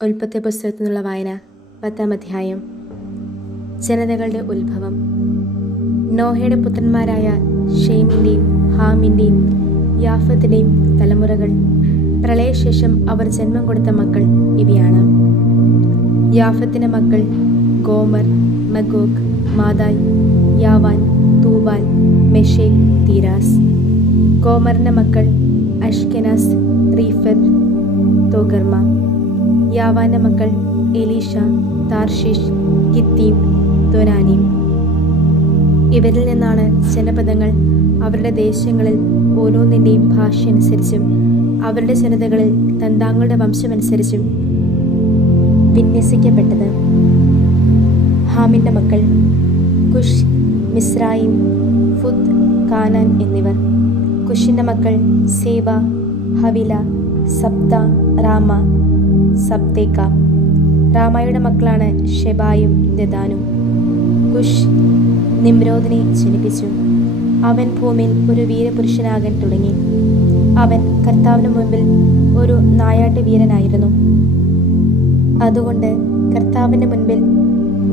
ഉൽപ്പത്തി പുസ്തകത്തിൽ നിന്നുള്ള വായന 10-ാം അധ്യായം. ജനതകളുടെ ഉത്ഭവം. നോഹയുടെ പുത്രന്മാരായ ഷേമിൻ്റെയും ഹാമിൻ്റെയും യാഫത്തിൻ്റെയും തലമുറകൾ. പ്രളയശേഷം അവർ ജന്മം കൊടുത്ത മക്കൾ ഇവയാണ്. യാഫത്തിൻ്റെ മക്കൾ ഗോമർ, മഗോഗ്, മാദായ്, യാവാൻ, തൂബാൽ, മെഷേക്, തീരാസ്. ഗോമറിൻ്റെ മക്കൾ അഷ്കെനാസ്, റീഫർ, തോഗർമ. യാവാൻ്റെ മക്കൾ എലീഷ, താർഷിഷ്, കിത്തീം, ദോനാനീം. ഇവരിൽ നിന്നാണ് ജനപദങ്ങൾ അവരുടെ ദേശങ്ങളിൽ ഓരോന്നിൻ്റെയും ഭാഷയനുസരിച്ചും അവരുടെ ജനതകളിൽ തന്താങ്ങളുടെ വംശമനുസരിച്ചും വിന്യസിക്കപ്പെട്ടത്. ഹാമിൻ്റെ മക്കൾ കുഷ്, മിസ്രായിം, ഫുദ്, കാനാൻ എന്നിവർ. കുഷിൻ്റെ മക്കൾ സേബ, ഹവില, സബ്ത, റാമ, സബ്തേക്ക. റാമയുടെ മക്കളാണ് ഷെബായും ദദാനും. കുഷ് നിമ്രോദിനെ ജനിപ്പിച്ചു. അവൻ ഭൂമിയിൽ ഒരു വീരപുരുഷനാകാൻ തുടങ്ങി. അവൻ കർത്താവിന് മുൻപിൽ ഒരു നായാട്ട് വീരനായിരുന്നു. അതുകൊണ്ട് കർത്താവിൻ്റെ മുൻപിൽ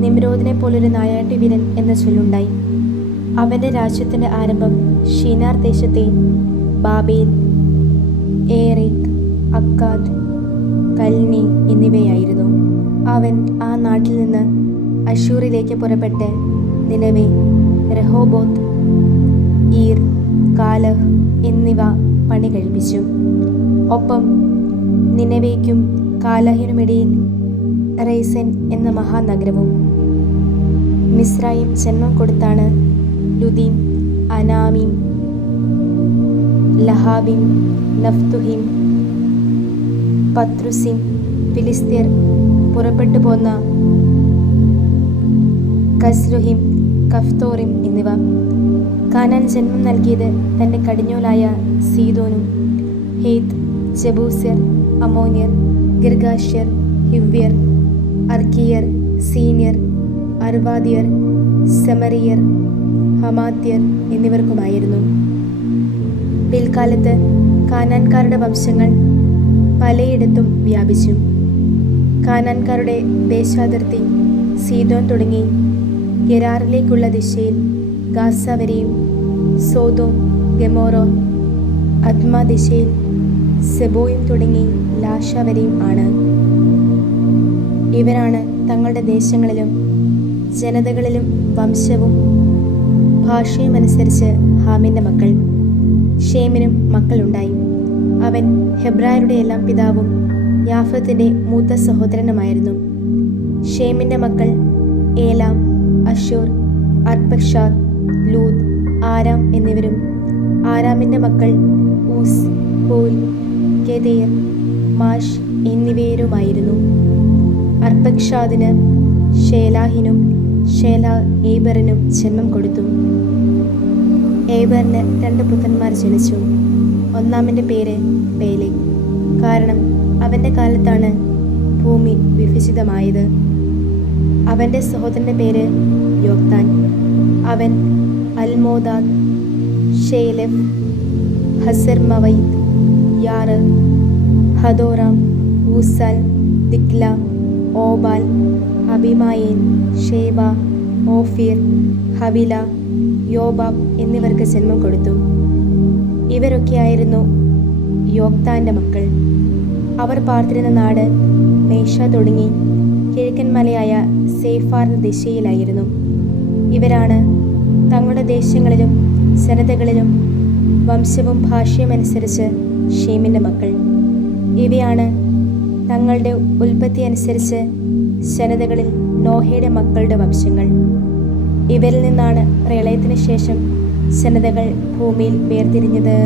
നിമ്രോദിനെ പോലൊരു നായാട്ട് വീരൻ എന്ന ചൊല്ലുണ്ടായി. അവൻ്റെ രാജ്യത്തിൻ്റെ ആരംഭം ഷിനാർ ദേശത്തെ ബാബേൽ, ഏറേക്ക്, അക്കാദ്, കൽനി എന്നിവയായിരുന്നു. അവൻ ആ നാട്ടിൽ നിന്ന് അശൂറിലേക്ക് പുറപ്പെട്ട് നിനവെ, രഹോബോത്ത്, ഈർ, കാലഹ് എന്നിവ പണി കഴിപ്പിച്ചു. ഒപ്പം നിനവേക്കും കാലഹിനുമിടയിൽ റൈസൻ എന്ന മഹാനഗരവും. മിസ്രയീം ജന്മം കൊടുത്താണ് ലുദീം, അനാമീം, ലഹാബീം, നഫ്തുഹീം, പത്രുസിം, ഫിലിസ്തീർ പുറപ്പെട്ടു പോന്ന കസ്ലുഹിം, കഫ്തോറിം എന്നിവ. കാനാൻ ജന്മം നൽകിയത് തൻ്റെ കടിഞ്ഞൂലായ സീദോനും. ഹേത്ത്, ജബൂസ്യർ, അമോന്യർ, ഗിർഗാഷ്യർ, ഹിവ്യർ, അർക്കിയർ, സീനിയർ, അർവാദിയർ, സെമറിയർ, ഹമാത്യർ എന്നിവർക്കുമായിരുന്നു. പിൽക്കാലത്ത് കാനാൻകാരുടെ വംശങ്ങൾ പലയിടത്തും വ്യാപിച്ചു. കാനാൻകാരുടെ ദേശാതിർത്തി സീദോൻ തുടങ്ങി ഗെരാറിലേക്കുള്ള ദിശയിൽ ഗാസ വരെയും, സോദോം, ഗെമോറ, അദ്മ ദിശയിൽ സെബോയും തുടങ്ങി ലാഷ വരെയും ആണ്. ഇവരാണ് തങ്ങളുടെ ദേശങ്ങളിലും ജനതകളിലും വംശവും ഭാഷയും അനുസരിച്ച് ഹാമിൻ്റെ മക്കൾ. ഷേമിനും മക്കളുണ്ടായി. അവൻ ഹെബ്രായരുടെ എല്ലാം പിതാവും യാഫത്തിൻ്റെ മൂത്ത സഹോദരനുമായിരുന്നു. ഷേമിൻ്റെ മക്കൾ ഏലാം, അശൂർ, അർപ്പക്ഷാദ്, ലൂദ്, ആരാം എന്നിവരും. ആരാമിൻ്റെ മക്കൾ ഊസ്, ഹൂൽ, ഗെദേർ, മാഷ് എന്നിവരുമായിരുന്നു. അർപ്പക്ഷാദിന് ഷേലാഹിനും ഷേലാ ഏബറിനും ജന്മം കൊടുത്തു. ഏബറിന് 2 പുത്രന്മാർ ജനിച്ചു. ഒന്നാമൻ്റെ പേര് പേലെഗ്, കാരണം അവൻ്റെ കാലത്താണ് ഭൂമി വിഭജിതമായത്. അവൻ്റെ സഹോദരൻ്റെ പേര് യോക്താൻ. അവൻ അൽമോദാദ്, ഷേലെഫ്, ഹസർമവൈദ്, യാറ്, ഹദോറാം, ഊസാൽ, ദിക്ല, ഓബാൽ, അബിമായേൽ, ഷേബ, ഓഫീർ, ഹവില, യോബാബ് എന്നിവർക്ക് ജന്മം കൊടുത്തു. ഇവരൊക്കെയായിരുന്നു യോക്താൻ്റെ മക്കൾ. അവർ പാർത്തിരുന്ന നാട് മേശ തുടങ്ങി കിഴക്കൻ മലയായ സേഫാറിൻ്റെ ദിശയിലായിരുന്നു. ഇവരാണ് തങ്ങളുടെ ദേശങ്ങളിലും ജനതകളിലും വംശവും ഭാഷയും അനുസരിച്ച് ഷേമിൻ്റെ മക്കൾ. ഇവയാണ് തങ്ങളുടെ ഉൽപ്പത്തി അനുസരിച്ച് ജനതകളിൽ നോഹയുടെ മക്കളുടെ വംശങ്ങൾ. ഇവരിൽ നിന്നാണ് പ്രളയത്തിന് ശേഷം ജനതകൾ ഭൂമിയിൽ വേർതിരിഞ്ഞത്.